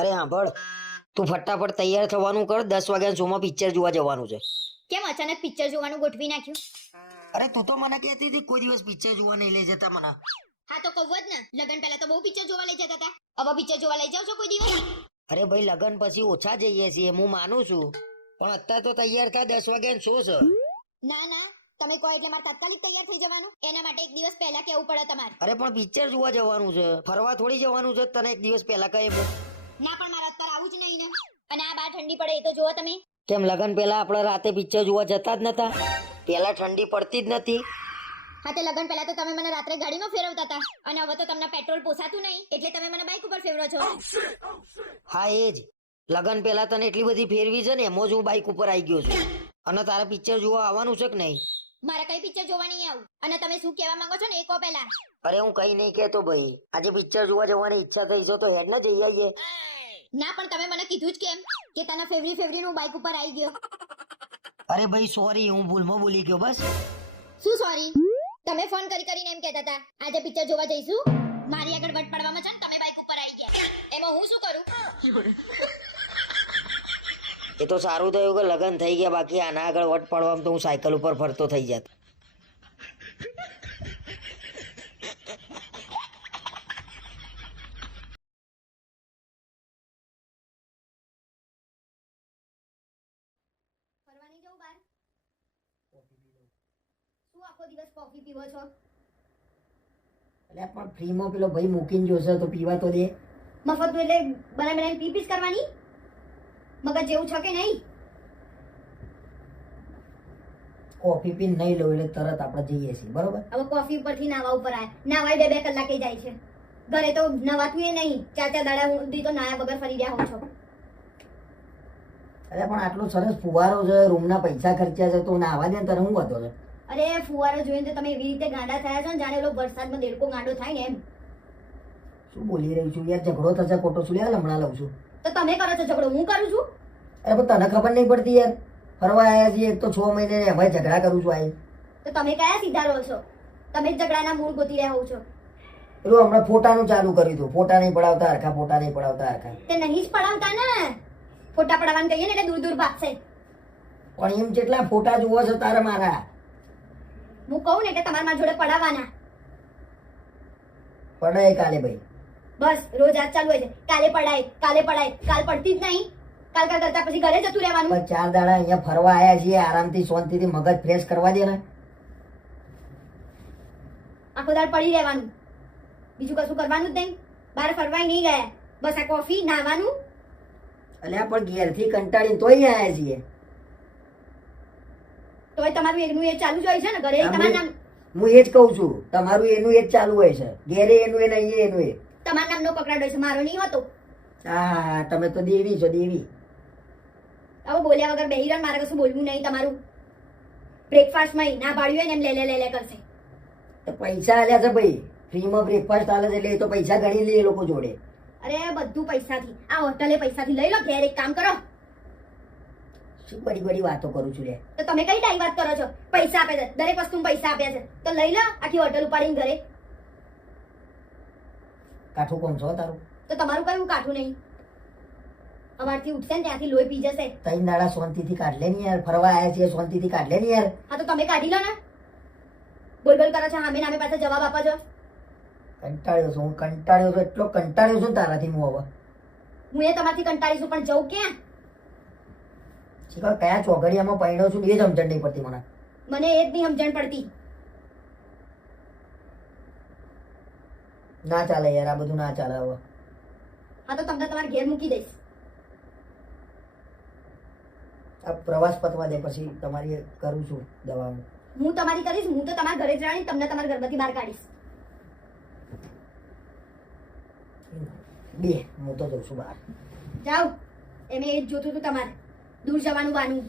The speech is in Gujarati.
અરે સાંભળ તું ફટાફટ તૈયાર થવાનું કર દસ વાગ્યા શોમાં પિક્ચર જોવા જવાનું છે. કેમ અચાનક પિક્ચર જોવાનું ગોઠવી નાખ્યું? અરે તું તો મને કહેતી હતી કોઈ દિવસ પિક્ચર જોવા નહીં લઈ જતા મને. હા તો કહું જ ને. લગન પહેલા તો બહુ પિક્ચર જોવા લઈ જતા હતા. હવે પિક્ચર જોવા લઈ જાવ છો કોઈ દિવસ? અરે ભાઈ લગન પછી ઓછા જઈએ છીએ હું માનું છું. પણ અત્યારે તો તૈયાર થાય દસ વાગ્યા શો છે. ના ના. તમે કહો એટલે મારે તાત્કાલિક તૈયાર થઈ જવાનું. એના માટે એક દિવસ પહેલા કેવું પડે તમારે. અરે પણ પિક્ચર જોવા જવાનું છે. ફરવા થોડી જવાનું છે તને એક દિવસ પહેલા કહે. ના પણ મારે અત્યારે આવું જ નહીં ને. અને આ બાર ઠંડી પડે એ તો જુઓ તમે. કેમ લગન પહેલા આપણે રાતે પિક્ચર જોવા જતા જ નતા? પહેલા ઠંડી પડતી જ નથી હા તે લગન પહેલા તો તમે મને રાત્રે ગાડીમાં ફેરવતા હતા. અને હવે તો તમને પેટ્રોલ પોસાતું નહીં એટલે તમે મને બાઇક ઉપર ફેરવો છો. હા એ જ. લગન પહેલા તને એટલી બધી ફેરવી છે ને એમાં જ હું બાઇક ઉપર આવી ગયો છું. અને તારે પિક્ચર જોવા આવવાનું છે કે નહીં? મારે કઈ પિક્ચર જોવા આવું. અને તમે શું કહેવા માંગો છો ને એ કહો પહેલા. અરે હું કઈ નહીં કહેતો ભાઈ. આજે પિક્ચર જોવા જવાની ઈચ્છા થઈ છે તો હેડ ને જઈ આવીએ ના પણ તમે મને કીધું જ કેમ કે તને ફેવરી ફેવરી નું બાઇક ઉપર આવી ગયો. અરે ભાઈ સોરી હું ભૂલમાં ભૂલી ગયો બસ. શું સોરી તમે ફોન કરી કરીને એમ કહેતા હતા આજે પિક્ચર જોવા જઈશું? મારી આગળ વટ પડવામાં છે ને તમે બાઇક ઉપર આવી ગયા. એમાં હું શું કરું? એ તો સારું થયું કે લગન થઈ ગયા બાકી આના આગળ વટ પડવામાં તો હું સાયકલ ઉપર ફરતો થઈ જાત. આખો દિવસ કોફી પીવો છો? એટલે પણ ફ્રીમાં પેલો ભાઈ મૂકીને જોશે તો પીવા તો દે. મફત એટલે બનાવી બનાવી પી પીસ કરવાની? મગજ જેવું છે કે નહીં? કોફી પીને નહીં લો એટલે તરત આપણે જઈએ છીએ બરોબર? હવે કોફી ઉપરથી નાવા ઉપર આવે નાવાય બે બે કલાકે જાય છે. ઘરે તો નવાતું એ નહીં. ચાર ચાર દાડા સુધી તો નાયા વગર ફરી રહ્યા હો છો. અરે પણ આટલો સરસ ફુવારો છે રૂમના પૈસા ખર્ચ્યા છે તો નાવા દે તને હું વધો છે? અરે ફુવારો જોઈને તો તમે એવી રીતે ગાંડા થયા છો ને જાણે ઓલો વરસાદમાં દેડકો ગાંડો થાય ને એમ. શું બોલી રહી છું? યાર ઝઘડો થશે ખોટો છું યાર હમણાં લઉં છું. તો તમે કરો છો ઝઘડો હું કરું છું? અરે પણ તને ખબર નહીં પડતી યાર. ફરવા આવ્યા છીએ એક તો છ મહિને હવે ઝઘડા કરું છું આઈ. તો તમે કયા સીધા રહો છો? તમે જ ઝઘડાના મૂળ ગોતી રહ્યા હોવ છો. પેલું હમણાં ફોટાનું ચાલુ કર્યું હતું. ફોટા નહીં પડાવતા હરખા ફોટા નહીં પડાવતા હરખા. તે નહીં જ પડાવતા ને? ફોટા પડાવવાનું કહીએ ને એટલે દૂર દૂર ભાગશે પણ એમ જેટલા ફોટા જોવો છો તારે મારા. હું કહું ને એટલે તમારા મારા જોડે પડાવવાના. પડે કાલે ભાઈ. બસ રોજ આજ ચાલુ હોય છે. કાલે પડાય કાલે પડાય કાલ પડતી જ નહીં. કાલ કાલ કરતા પછી ઘરે જતું રહેવાનું. પણ ચાર દાડા અહીંયા ફરવા આવ્યા છીએ આરામથી શાંતિથી મગજ ફ્રેશ કરવા દે ને. આખો દાડ પડી રહેવાનું. બીજું કશું કરવાનું જ નહીં. બહાર ફરવાય નહીં ગયા. બસ આ કોફી નાવાનું. અલ્યા પણ ઘેરથી કંટાળીને તોય આવ્યા છીએ. તોય તમારું એકનું એ ચાલુ જ હોય છે ને ઘરે તમારું હું- નામ હું એ જ કહું છું તમારું એનું એ જ ચાલુ હોય છે. ઘેરે એનું એ નહીં એનું એ. તમારા નામનો પકડાડો છે મારો નહીં હોતો. હા તમે તો દેવી છો દેવી. હવે બોલ્યા વગર બેહી રહ્યો મારે કશું બોલવું નહીં તમારું. બ્રેકફાસ્ટમાં ના પાડ્યું હોય ને એમ લે લે લે લે કરશે. તો પૈસા આલ્યા છે ભાઈ. ફ્રીમાં બ્રેકફાસ્ટ આલે છે એટલે એ તો પૈસા ગણી લે એ લોકો જોડે. અરે બધું પૈસાથી. આ હોટલે પૈસાથી લઈ લો ઘેર એક કામ કરો. શું બડી બડી વાતો કરું છું લે તો તમે કઈ ટાઈમ વાત કરો છો? પૈસા આપે છે દરેક વસ્તુ પૈસા આપ્યા છે. તો લઈ લો આખી હોટલ ઉપાડીને ઘરે. કાઠું કોમ છો તારું? તો તમારું કયું કાઠું નહીં? અમારથી ઉઠશે ને ત્યાંથી લોહી પી જશે. ત્રણ દાડા શાંતિથી કાઢ લે ને યાર ફરવા આવ્યા છીએ શાંતિથી કાઢ લે ને યાર. હા તો તમે કાઢી લો ને. બોલ બોલ કરો છો સામે નામે પાસે જવાબ આપો છો. કંટાળ્યો છું હું કંટાળ્યો છું એટલો કંટાળ્યો છું તારાથી હું હવે. હું એ તમારથી કંટાળી છું પણ જવું ક્યાં? શીખવા કયા ચોઘડિયામાં પડ્યો છું એ જ સમજણ નહીં પડતી મને. મને એ જ નહીં સમજણ પડતી. ના ચાલે યાર આ બધું ના ચાલે હવે. હા તો તમને તમારા ઘેર મૂકી દઈશ. આ પ્રવાસ પતવા દે પછી તમારી કરું છું દવા હું તમારી કરીશ હું તો તમારા ઘરે જ રાણી તમને તમારા ઘરમાંથી બહાર કાઢીશ. બે હું તો જઉં છું બહાર. જાઓ. એમ એ જ જોતું હતું તમારે. દૂર જવાનું વાનું